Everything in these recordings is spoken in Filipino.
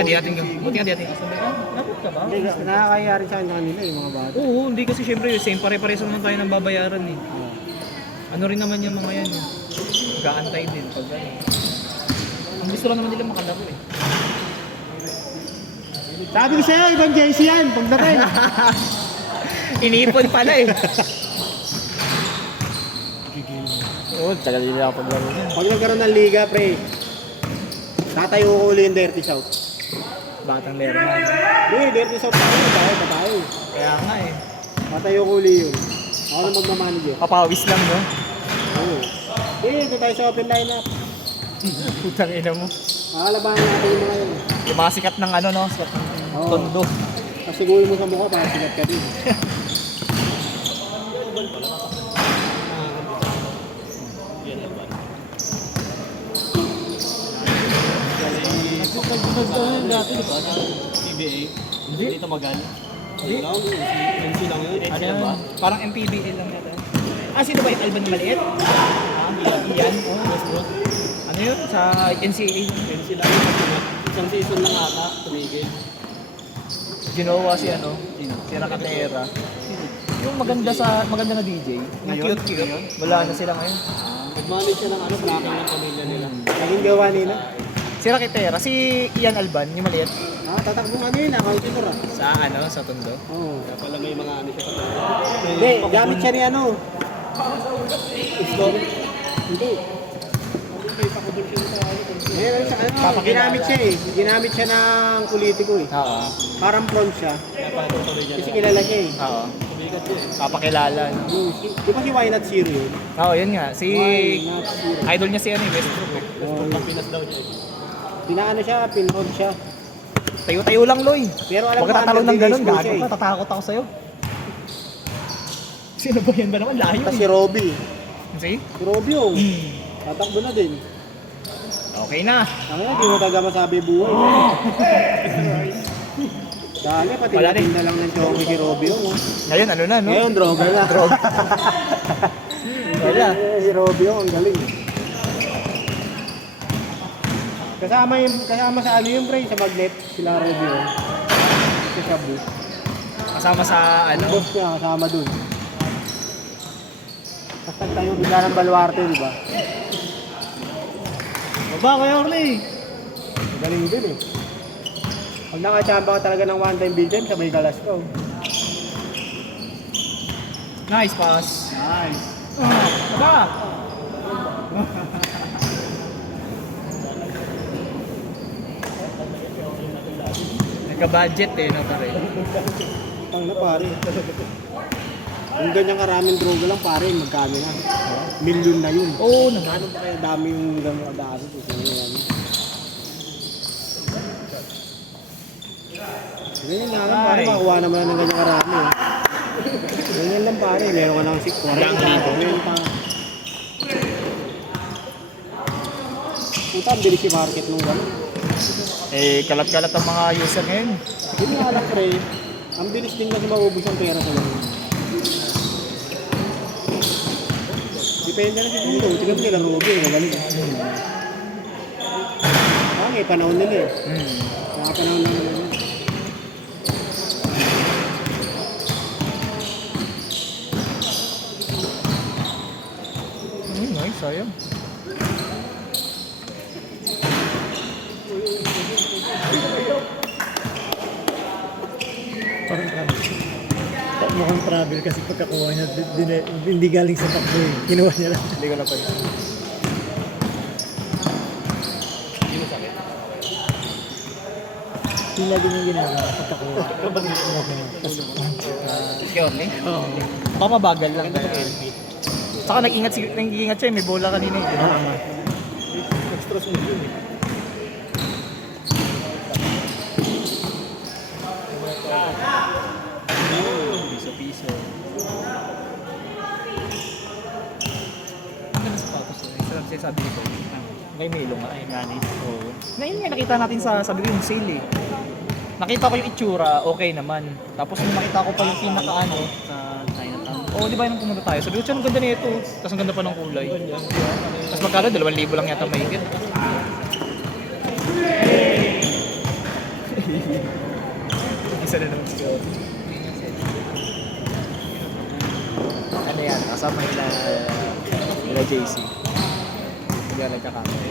nga di natin. Buti nga di natin. Napot ka ba? Hindi, nakakaya rin sa kanila yung mga bata. Oo, hindi kasi syempre same pare-pareso naman tayo ng babayaran eh. Ano rin naman yung mga yan eh. Mag-aantay din pag ano. Ang gusto lang naman nila makalaro eh. Sabi ko sa'yo, ibang jersey yan, pagdating. Iniipon pala eh. Oo, tagal nila ako paglaro niya. Pag nagkaroon ng liga, pre, tatayo ko uli yung Dirty South. Batang Lerman. Hindi, Dirty South tayo. Kaya nga eh. Tatayo ko uli yun. Ako na magmamanager. Papawis lang no? Oo. Ito tayo sa open lineup. Putang ina mo. Makalabahan natin yung mga yun. Yung mga sikat ng ano no? Sikat ng tondo. Pasigurin mo sa mukha para sigat ka din. Dati di ba? PBA? Hindi. Dito magal? Hindi. MC lang yun. Ano yan? Parang MPBL lang yata. Ah, sino ba yung Alban na maliit? Iyan? Westbrook. Ano yun? Sa NCAA? MC lang yun. Isang season lang ata. Tumigil. Ginawa si ano? Si Rakatera. Yung maganda na DJ. Yung cute. Wala na sila ngayon. Nag-manage siya ng tracking ng pamilya nila. Naging gawa nila. Si Rakatera, si Ian Alban, yung maliit. Tatakbong ano yun, account ra. Sa ano? Sa Tondo? Oo. Kaya pala may mga ano siya sa Hindi, gamit siya ni ano. Islam. Hindi. May pakubol siya sa Meron siya, ano, ginamit siya eh. Ginamit siya ng politiko eh. Oo. Parang front siya. Napatuloy niya. Kasi kilala siya eh. Oo. Tumigat siya. Papakilala. No? Di ba si Why Not Zero yun? Oo, yun nga. Si Why Not Zero? idol niya si ano, Westbrook eh. Pag Pinas daw niya. Pinaano siya, pinhold siya. Tayo-tayo lang, Loy. Pero alam Huwag ko, ka tatalon ng ganun, underdate gago siya ka. eh. Tatakot ako sa'yo. Sino ba yan ba naman? Layo Tapos si Robby. See? Si Robby oh. Tatakbo na din. Okay na. Ang di mo talaga masabi buhay. Dali, pati Wala natin na lang ng chongi si Robby oh. Ngayon, ano na, no? Ngayon, droga na. Wala. Si Robby oh, ang galing. Kasama sa ano yung pre, sa magnet, sila Robby oh. Si Shabu. Kasama sa ano? Boss niya, kasama dun. Tapos tayo bigla ng baluarte, di ba? Baba kayo, Orly. Galing din eh. Pag nakachamba ka talaga ng one-time build time, sabay galas ka oh. Nice pass. Nice. Baba. Nagka-budget eh, no, pare? Ang na pare. Kung ganyan karaming droga lang pare, magkano na? Milyon na yun. Oo, naman. Ano ba kaya dami yung gamot dami? Ganyan nga lang pare, makakuha naman ng ganyan karami. Ganyan lang pare, meron ka lang 40. Puta, ang bilis yung market nung gano'n. Eh, kalat-kalat ang mga user ngayon. Yun nga lang pre, ang bilis din kasi maubos ang pera sa mga. Depende na siguro, tignan mo nila Robby, magaling. Okay, panahon nila eh. Mga panahon na nila. Nice, sayang. Mukhang travel kasi pagkakuha niya, hindi galing sa takbo eh. Kinuha niya lang. Hindi ko na pa. Sila din yung ginagawa pagkakuha. Si Orly? Oo. Baka mabagal lang. Saka nag-ingat siya, may bola kanina eh. Extra smooth yun eh. Piso-piso. Ang ganda sapatos eh. Sabi ko. May milo nga eh. Ngani. Oo. Ngayon nga nakita natin sa sabi ko yung sale eh. Nakita ko yung itsura, okay naman. Tapos nung nakita ko pa yung pinaka-ano sa Chinatown. Oo, di ba yung pumunta tayo? Sabi ko, ang ganda nito. Tapos ang ganda pa ng kulay. Tapos magkano? 2,000 lang yata mahigit. Isa na naman si Joey. Ano yan? Kasama nila JC. Hindi na nagkakamay.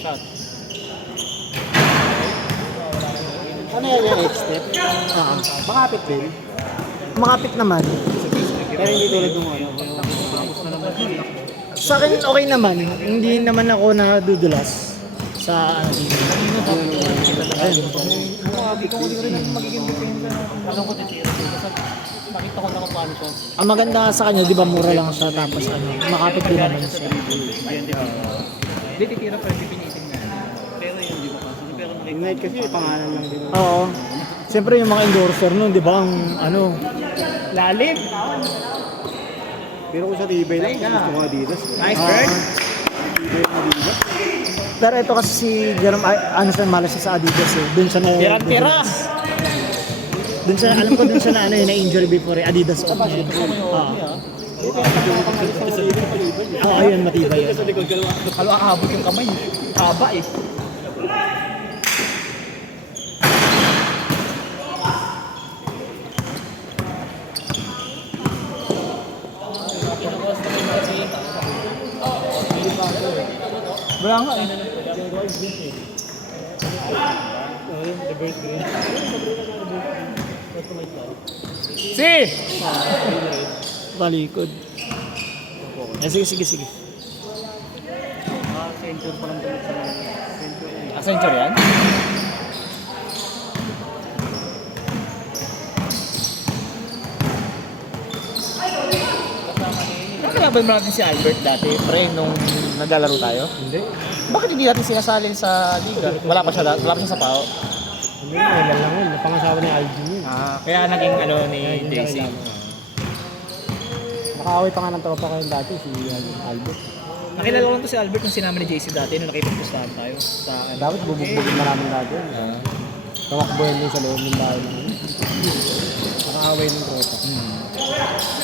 Shot. Ano yan yung H-step? Makapit din. Makapit naman. Pero hindi tulad ng ano. Sa akin okay naman. Hindi naman ako nadudulas sa ano dito. Ayun. Ikaw ko rin ang magiging defensa. Alam ko titira. Nakita ko na kung paano siya. Ang maganda sa kanya, di ba mura lang siya tapos ano, makapit din naman siya. Hindi titira pero pipinitin nga. Pero yun, di ba pa? Pero Ignite kasi pangalan lang din. Oo. Siyempre yung mga endorser nun, di ba, ang ano, Lalim! Pero kung sa tibay lang, gusto ko Adidas. Nice bird! Tibay ng Adidas. pero ito kasi si Jerome, ano siya, malas siya sa Adidas eh. Doon siya na, Tira-tira! doon siya, alam ko doon siya na ano na injury before eh, Adidas on yun. Oo. Oo, ayun, matibay yun. Halo aabot yung kamay. Haba eh. Wala nga eh. Si! Talikod. Eh, sige. center pa lang talaga sa center. Accenture yan? Nakalaban mo natin si Albert dati, pre, nung naglalaro tayo? Hindi. Bakit hindi natin sinasalin sa liga? Wala pa siya sa PAO? Hindi, kailan lang yun. Napangasawa ni Alvin yun. Kaya naging ano ni JC. Nakaaway pa nga ng tropa ko yun dati, si Albert. Nakilala ko lang to si Albert nung sinama ni JC dati nung nakipagpustahan tayo sa ano. Dapat bubugbugin maraming dati yun. Tamakbo yun din sa loob ng bahay namin. Nakaaway ng tropa.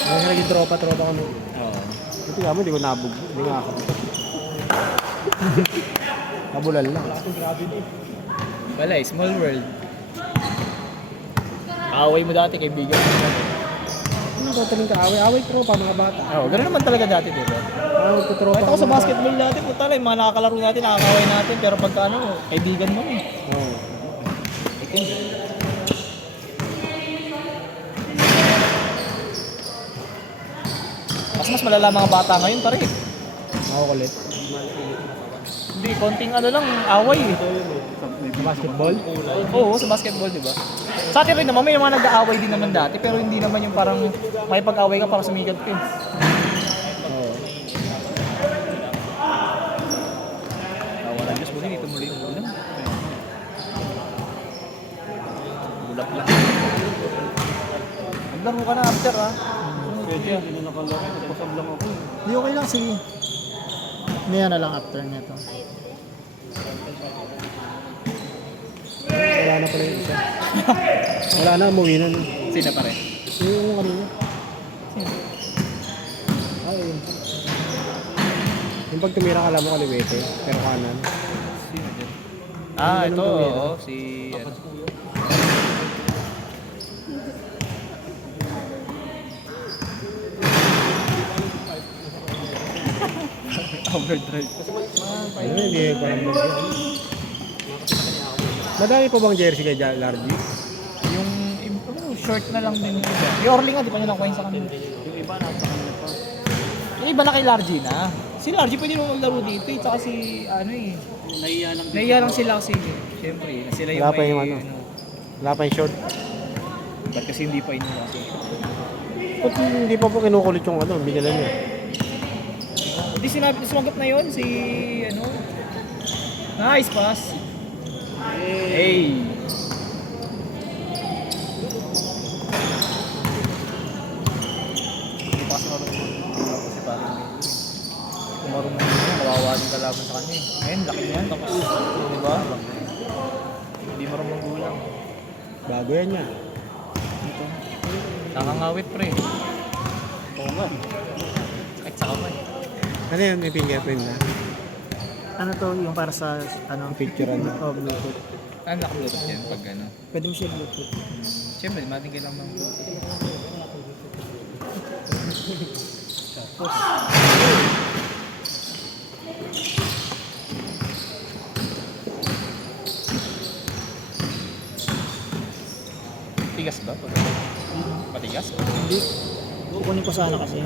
Ano siya naging tropa ko nun. Oo. Buti nga mo, hindi ko nabugbo. Hindi nga ako. Kabulal lang. Wala eh, small world. Kaaway mo dati, kaibigan mo. Ano ko taling kaaway? Away tropa, mga bata. Oo, gano'n naman talaga dati, di ba? Magtutropa Kahit ako sa basketball dati, puta lang, yung mga nakakalaro natin, nakakaway natin, pero pagka ano, kaibigan mo eh. Oo. Mas malala mga bata ngayon, pare. Makukulit. Hindi, konting ano lang, away eh. Sa basketball? Oo, sa basketball, di ba? Sa atin rin naman, may mga nag-aaway din naman dati, pero hindi naman yung parang may pag-away ka para sumikat ka eh. Oo. Wala Diyos mo rin, dito muli yung ulam. Bulak lang. Maglaro ka na after ah. Pwede yan, hindi na nakalaro. Nagpasab lang ako. Hindi okay lang, sige. Niya na lang after nito. Wala na pala yung isa. Wala na, umuwi na. No? Sino pa rin? Yung kanina. Ay, yun. Yung pag tumira ka lang mo kaliwete, pero kanan. Sino dyan? Ah, ito, oo, si... Ano. Overdrive. Ano, hindi ko alam lang yan. Madami pa bang jersey kay Largy? Yung short na lang din yung iba. Yung Orly nga, di pa nyo nakuha sa kanila. Yung iba nasa kanila pa. Yung iba na kay Largy na. Si Largy pwede naman maglaro dito eh. Tsaka si, ano eh. Nahiya lang din. Nahiya lang sila kasi, siyempre, sila yung Wala pa may, yung ano. Wala pa yung short. Ba't kasi hindi pa inuha kasi. Ba't hindi pa po kinukulit yung ano, binilan niya? Hindi sinabi, sumagot na yon si, ano. Nice pass. Hey. Hindi pa kasi marunong kasi parang kung marunong yun, kawawa din kalaban sa kanya eh. Ngayon, laki niya, tapos, di ba? Hindi marunong gulang. Bago yan niya. Nakangawit pre. Oo nga. Kahit sa kamay. Ano yun, may fingerprint na? Ano to, yung para sa, ano, Picture ano? oh, Bluetooth. Ano naka-bluetooth yan pag ano? Pwede mo siya Bluetooth. Siyempre, matingin lang ng bluetooth. Tigas ba? Patigas? Hindi. Kukunin ko sana kasi.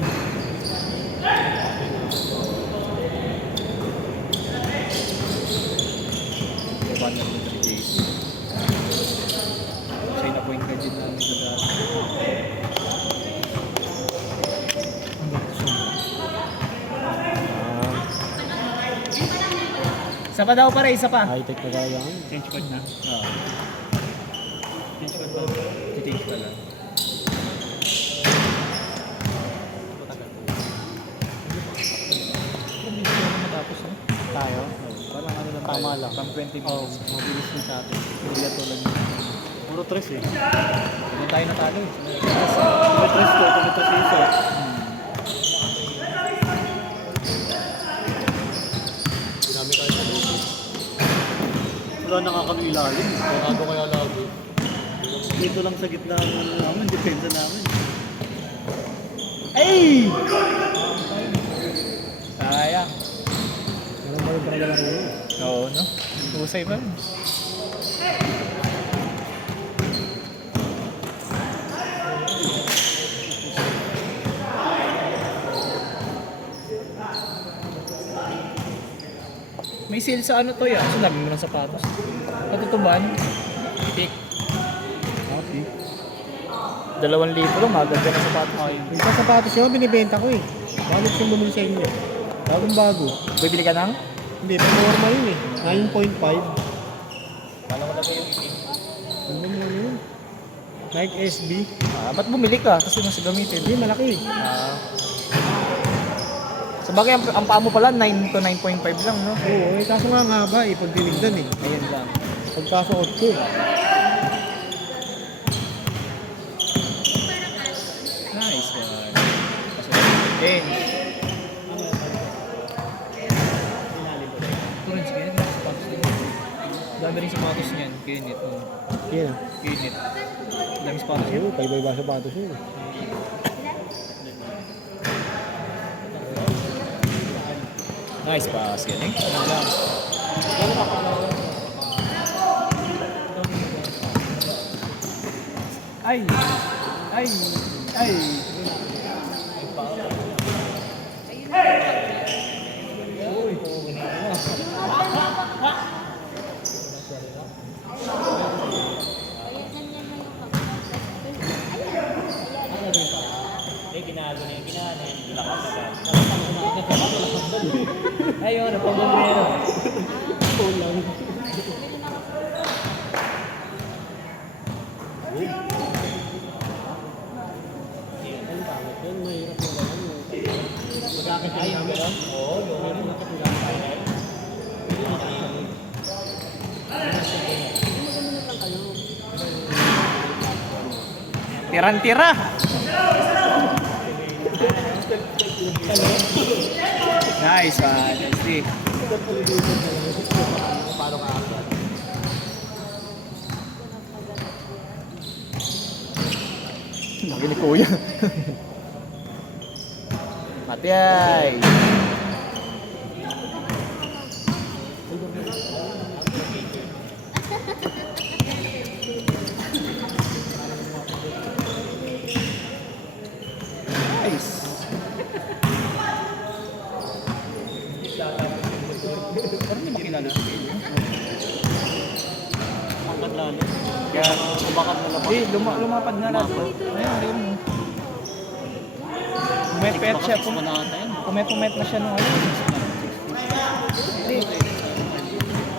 One na rin kay JC. Siya yung na-point ka din namin sa dati. Isa pa daw pare, isa pa. High-tech na kaya yan. Change code na. Oo. Change code ba? Change ka lang. Matapos no? Tayo? Parang ano lang tama lang. Pang 20 Oo, minutes. mabilis din sa atin. Hindi yan tulad nyo. Puro tres eh. Doon tayo natalo eh. May tres ko, ito ito piso. Hindi namin kaya sa loob eh. Wala nakakano ilalim. Tornado kaya lagi. Dito lang sa gitna ng ano namin, depensa namin. Ay! Sayang. Ganun ba yung talaga lang yun? Oo, no? Husay pa rin. May sale sa ano to ya? Sinabi mo ng sapatos. Natutuban? Pick. Happy. 2,000 lang, maganda na sapatos. Yung sa sapatos yun, binibenta ko eh. Bakit yung bumili sa inyo? Bagong bago. Bibili ka ng? Hindi, normal yun eh. 9.5. Kala ko na ba yung itim? Ano mo yun? Nike SB. Ba't bumili ka? Tapos yung nasa gamitin. Hindi, malaki eh. So bagay, ang paa mo pala 9 to 9.5 lang, no? Oo, eh, kaso nga nga ba eh, pag tinignan eh. Ayun lang. Pagkasuot ko eh. Nice one. Then, Torrents, ganyan lang sapatos din. Dami rin sapatos niyan. Kinit. Yan ah. Kinit. Dami sapatos niyan. Oo, kaiba-iba sapatos yun eh. Nice pass. Galing. Ay! Ay! Ay! Ayun, napag-bumbero. Tiran-tira! Nice one, SD. Lagi ni Kuya. Matiyay! Nice! Parang hindi makilala si Kuya. Angkat lalo. Kaya, Kumakat na lapag. hindi, lumapad na lang. Ayun, ayun. Pumepet siya. Pumet na siya nung ano.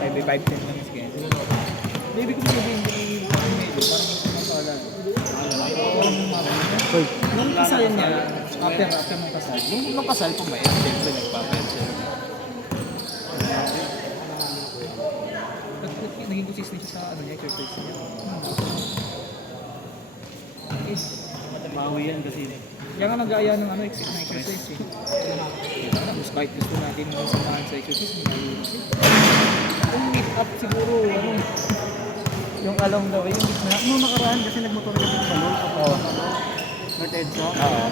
Hindi. 5-10 minutes kaya. Hindi, ibig ko sabihin, hindi medyo. Parang masala. Hoy, Nung kasal niya, after ng kasal, nung kasal pumayat, siyempre nagpapayat siya. Naging consistent siya sa ano niya, exercise niya. Mawi yan kasi. Kaya nga nag-aaya ng ano, exercise eh. Tapos kahit gusto natin samahan sa exercise, hindi siya. Kung meet up siguro, ano, Yung along the way, yung gitna. Nung nakaraan kasi nagmotor kami ng balon. Oo. North Edsa. Oo.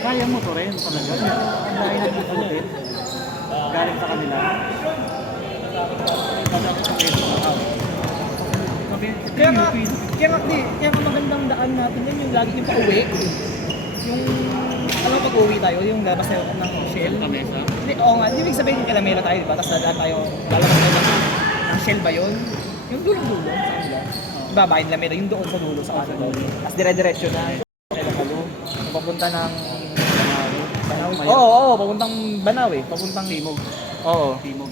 Kaya mo to rin talaga. Ang dahil nagbubutin. Galing sa kanila. Kaya nga magandang daan natin yan, yung lagi yung pauwi. Yung, alam mo pag-uwi tayo, yung labas tayo ng Shell. Kamesa. Hindi, oo nga, hindi ibig sabihin yung Kalamela tayo, di ba? Tapos dadaan tayo, lalabas tayo ng Shell ba yun? Yung dulo-dulo, sa kanila. Diba, bahay nila Mela, yung doon sa dulo sa kanila. Tapos dire-diretso na, kailan kalo, papunta ng Banawe. Oo, papuntang Banawe, papuntang Timog. Oo. Timog.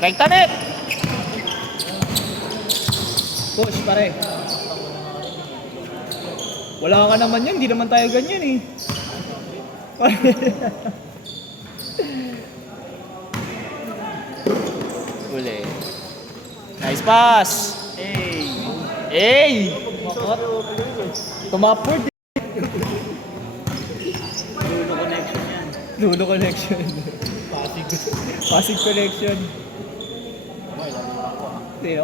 Rekta net! Push pare. Wala ka naman yan, hindi naman tayo ganyan eh. Uli. Nice pass! Hey! Hey! Tumapord. Lulo connection yan. Lulo connection. Pasig connection.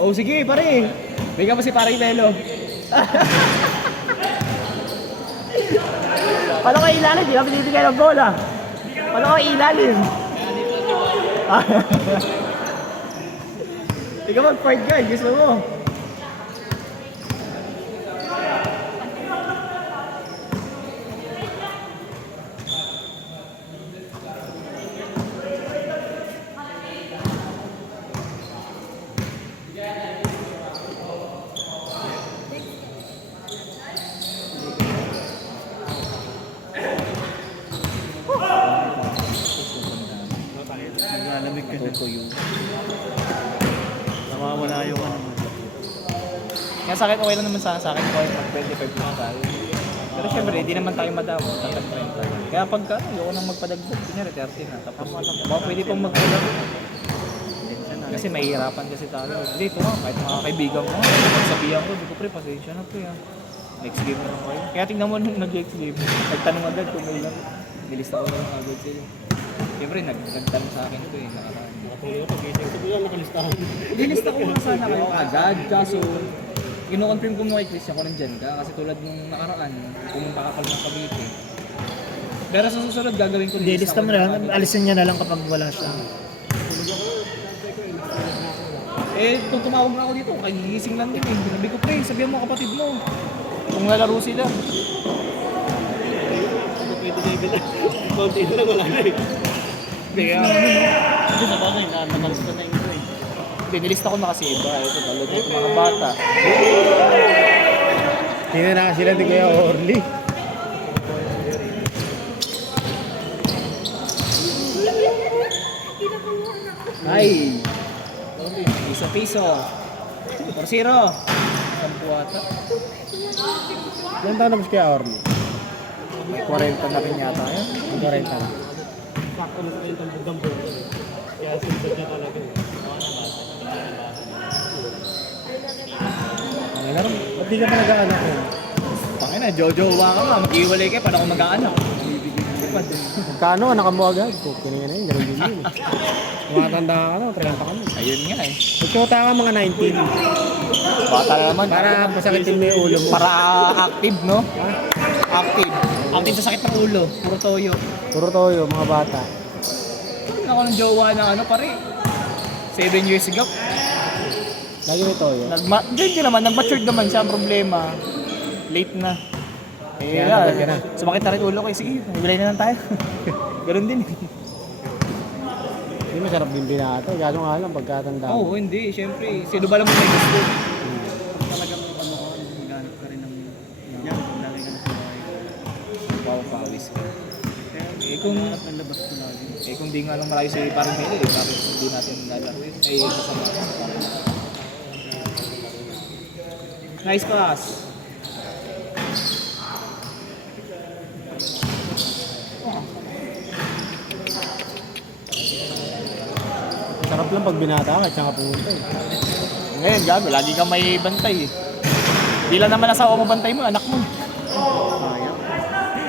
Oh, sige, pare. Bigyan mo si Pare Melo. Paano ka ilalim? Di ba binibigay ng bola? Paano ka ilalim? Ikaw mag-fight ka, gusto mo. Naglalamig ka na. Tutuyo. Nawawala yung ano. Kaya sa akin, okay lang naman sa akin kung mag-25 na tayo. Pero syempre, hindi naman tayo madamo, tatag 30. Kaya pagka, ayoko nang magpadagdag, kunyari 30 na. Tapos, baka pwede pang magpadagdag. Kasi mahihirapan kasi tayo. Hindi, ito nga, kahit mga kaibigan ko, magsabihan ko, di ko pre, pasensya na pre. Next game na lang kayo. Kaya tingnan mo nung nag-next game, nagtanong agad kung may lang. Nilista ko lang agad sila. Siyempre, nagtanong sa akin ito eh, nakaraan. Nakatuloy ako pag-isip. Sabi ko nakalistahan. Nilista ko lang sana kayo agad, kaso ino-confirm ko mo kay Christian kung nandyan ka kasi tulad nung nakaraan, pumunta ka pala ng Cavite. Pero sa susunod gagawin ko Lilista mo na lang, alisin niya na lang kapag wala siya. Eh, kung tumawag na ako dito, kagigising lang din eh. Sabi ko, pre, sabihan mo kapatid mo. Kung lalaro sila. Ano pwede na ibig? Konti na lang wala na eh. Kaya, Kasi sa bagay, nakalista na yung ito eh. binilista ko na kasi iba. Ito talaga yung mga bata. Tingnan na sila di Kuya Orly. Ay! Piso-piso. 4-0. Sampu ata. Ilan taon na ba si Kuya Orly? 40 na rin yata yan. 40 na. Sakto na sa kayo ng bugambo. Kaya sunod niya talaga eh. Ang laro, ba't di ka pa nag-aanak yun? Tangin na, Jojo-wa ka nga. Mag-iwalay kayo, paano ako mag-aanak? Magkano, anak mo agad? Kukunin ka na yun, ganun din yun. Tumatanda ka na, 30 ka na. Ayun nga eh. Magtuta ka mga 19. Bata na naman. Para pasakitin mo yung ulo mo. Para active, no? Active. Active sa sakit ng ulo. Puro toyo. Puro toyo, mga bata. Ano ako ng jowa na ano, pare? 7 years ago. Lagi may toyo. Hindi naman, nag-matured naman siya. Ang problema, late na. Eh, Kaya nabag ka na. sumakit na rin ulo ko. Sige, magbulay na lang tayo. Ganun din. Hindi masarap din binata. Kaso nga lang, pagkatanda. Oo, hindi. Siyempre, sino ba naman may gusto? Talagang ano ka, maghanap ka rin ng yan. Lagi ka na sa bahay. Pawis ka. Kaya Eh kung, ang labas ko lagi. kung di nga lang malayo si parang Melo, eh, bakit hindi natin lalaruin? Ay, kasama. Nice pass. Sarap lang pag binata ka, tsaka pumunta eh. Ngayon, gago, lagi kang may bantay eh. Di lang naman asawa mo bantay mo, anak mo. Sayang.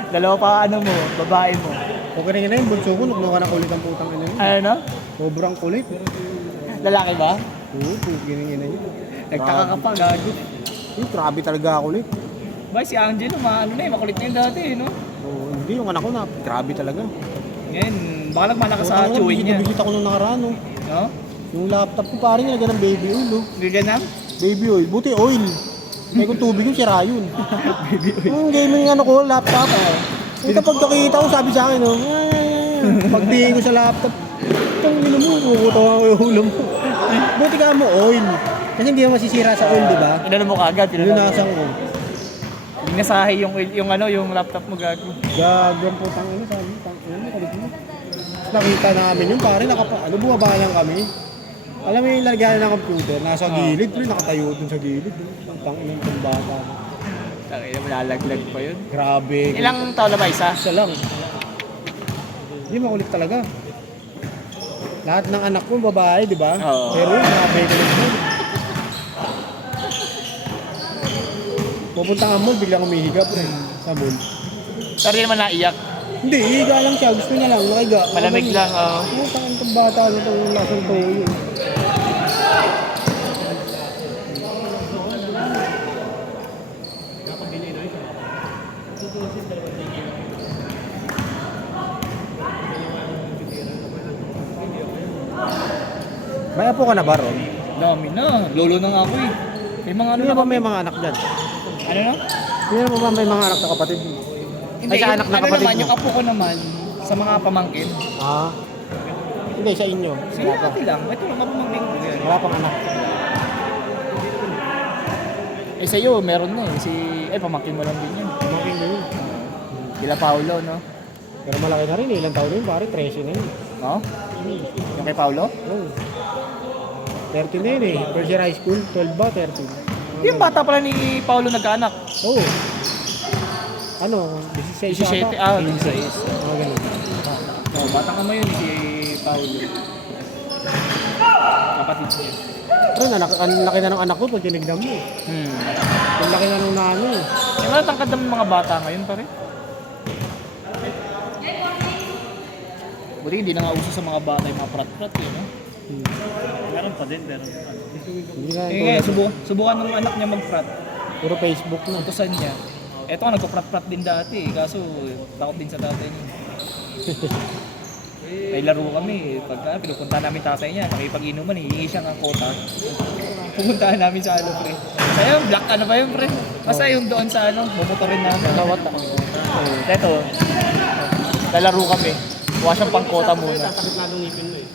Dalawa pa ano mo, babae mo. Okay na yun, bunso ko, nukno ka na ulit ang putang ina. Ano? Sobrang kulit. Lalaki ba? Oo, giningin na niya. Nagtaka ka pa, gago. Grabe talaga kulit. Ba, si Angelo, ano na eh, makulit na yun dati, no? Oo, hindi, yung anak ko na, grabe talaga. Ngayon, baka nagmana ka sa chewing niya. Bigit ako nung nakaraan, no? No? Yung laptop ko parang nilagyan ng baby oil, no? Bigyan na? Baby oil, buti oil. May kung tubig yung sira yun. Baby oil. Yung gaming ano ko, laptop. Yung kapag nakikita ko, sabi sa akin, no? Pagtingin ko sa laptop, itong gino mo, kukutawan ko yung ulo mo. Buti ka mo oil. Kasi hindi mo masisira sa oil, di ba? Inano mo kagad, Lunasan ko. Nasahi yung ano, yung laptop mo, gago. Gagawin po tang ano, sabi, tang ano, kalit mo. Nakita namin yun, pare, bumaba lang kami. Alam mo yung lalagyan ng computer, nasa gilid, pre, nakatayo dun sa gilid. Ang tangin ng bata. Tangin na, malalaglag pa yun. Grabe. Ilang taon na ba isa? Isa lang. Hindi makulit talaga. Lahat ng anak ko babae, di ba? Oo. Pero yun, grabe kulit mo. Pupunta ka mall, biglang umihiga, pre, sa mall. Pero di naman naiyak. Hindi, higa lang siya. Gusto niya lang, nakahiga. Malamig lang, oo. Tangin ng bata na ito, yung lasang toyo. May apo ka na ba, Ron? Dami na. Lolo na nga ako eh. May mga ano Hindi na ba may mga anak dyan? Ano na? Hindi mo ba may mga anak na kapatid? Hindi, Ay, sa anak na ano kapatid naman, mo? yung apo ko naman, sa mga pamangkin. Ah. Hindi, sa inyo. Sila natin lang. Ito mga pamangkin ko. Yan. Wala pang anak. Eh sa'yo, meron na eh. Pamangkin mo lang din yan. Pamangkin mo yun. Kila Paolo, no? Pero malaki na rin, ilang taon na yun, pare, 13 na yun. No? Yung kay Paolo? Oo. 13 na yun eh. First year high school, 12 ba, 13? Yung bata pala ni Paolo nagkaanak. Oo. Ano, 16 17, ata? 16. Mga ganun. Oh, bata ka mo yun si Paolo. Kapatid niya. Pero ang laki na ng anak ko pag tinignan mo. Ang laki na ng nanay. Yung mga tangkad ng mga bata ngayon pare. Buti hindi na nga uso sa mga bata yung mga prat-prat yun, no? Meron pa din, pero Hindi na Eh ngayon, subukan ng anak niya mag-prat. puro Facebook na. Utusan niya. Eto nga, nagpa-prat-prat din dati eh. Kaso, takot din sa tatay niya. May laro kami. Pagka pinupunta namin tatay niya, nakipag-inuman, hihingi siya ng kota. Pupuntahan namin sa ano, pre. Kaya black ano ba yun, pre? Basta yung doon sa ano, bumotorin namin. Tawat ako. Eto, lalaro kami. Buka siyang pangkota muna. Sakit na nung ngipin mo eh.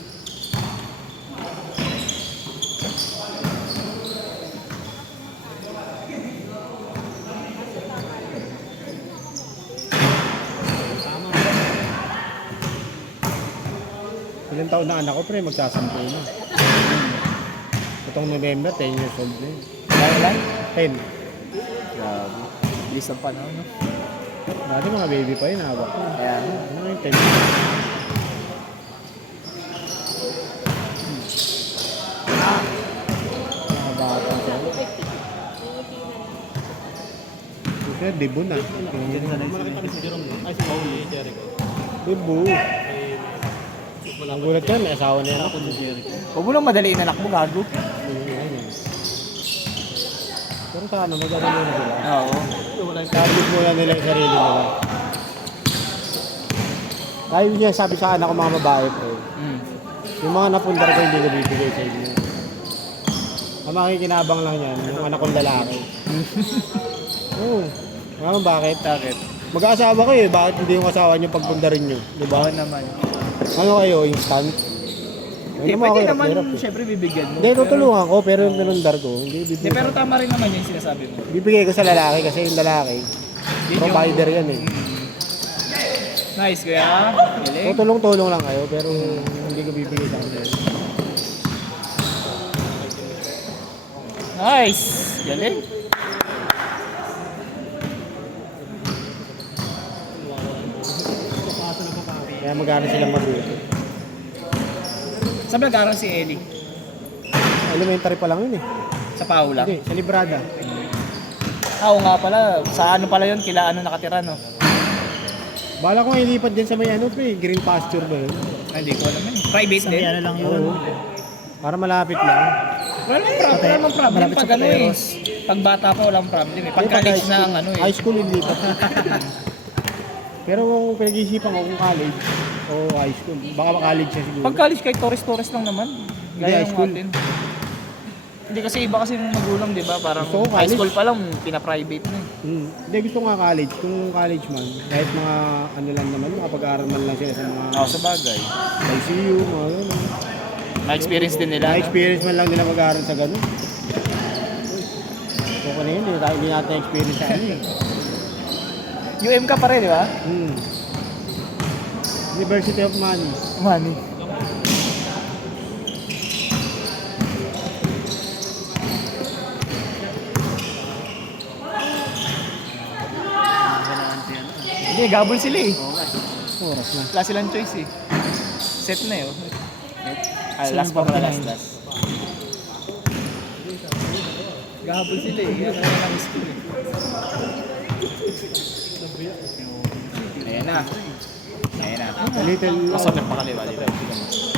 Ilang taon na anak ko, pre, magsasampo na. Itong November, 10 years old na yun. Kaya lang? 10. Grabe. Bilis ng panahon, no? Dati mga baby pa yun, hawak ko. Kaya, Ano yung 10? Mga bata siya. Ito, debo na. ay si Paul, Jericho. Debo. Ang gulat yan, may asawa niya ako. huwag mo lang madaliin anak mo, gago. Pero sana, maganda muna sila. Oo. Target muna nila yung sarili nila. Dahil niya sabi sa anak ko mga babae po, yung mga napundar ko hindi ko bibigay sa inyo. Ang makikinabang lang yan, yung anak kong lalaki. Oo. Alam mo bakit? Bakit? Mag-aasawa kayo eh, bakit hindi yung asawa niyo pagpundarin niyo? Diba? Oo naman. Ano kayo, instant? Hindi, Ano pwede hirap, naman, hirap eh. syempre bibigyan mo. Hindi, tutulungan ko, pero yung pinundar ko, hindi Hindi, bibigay. pero tama rin naman yung sinasabi mo. Bibigay ko sa lalaki kasi yung lalaki, Yun yung- provider yan eh. Nice, kuya. Galing. Tutulong-tulong lang kayo, pero hindi ko bibigay sa kanila. Nice. Galing. Kaya mag-aaral silang mabuti. Saan nag-aaral si Ellie? Elementary pa lang yun eh. Sa Paula? Hindi, sa Librada. Oo nga pala. Sa ano pala yun? Kila ano nakatira, no? Bala ko ilipat dyan sa may ano pre, green pasture ba yun? Hindi ko alam yun. Private Sa din. may ano lang yun. Oo. Para malapit lang. Walang problem Malapit sa pag ano eh. Pateros. Pag bata pa walang problem eh. Pag college na ang ano eh. High school ilipat. Pero kung pinag-iisipan ko kung college o high school, baka college siya siguro. Pag college kahit Torres lang naman. high Gaya ng school. atin. Hindi kasi iba kasi yung magulang, di ba? Parang Gusto ko high college. school pa lang, pina-private na eh. Hindi, gusto ko nga college. Kung college man, kahit mga ano lang naman, makapag-aaral man lang sila sa mga Sa bagay. ICU, mga gano'n. Ma-experience din nila. no? Na-experience man lang nila mag-aaral sa gano'n. Okay na yun, hindi natin experience sa ano eh. UM ka pa rin, di ba? University of Money. Money. Hindi, gabol sila eh. Oras na. Wala silang choice eh. Set na eh. Oh. Last pa pala, last. Gabol sila eh. Yan ang lang school eh. Ayan na. Ayan na. Little Masapit pa kaliwa dito. Tignan mo.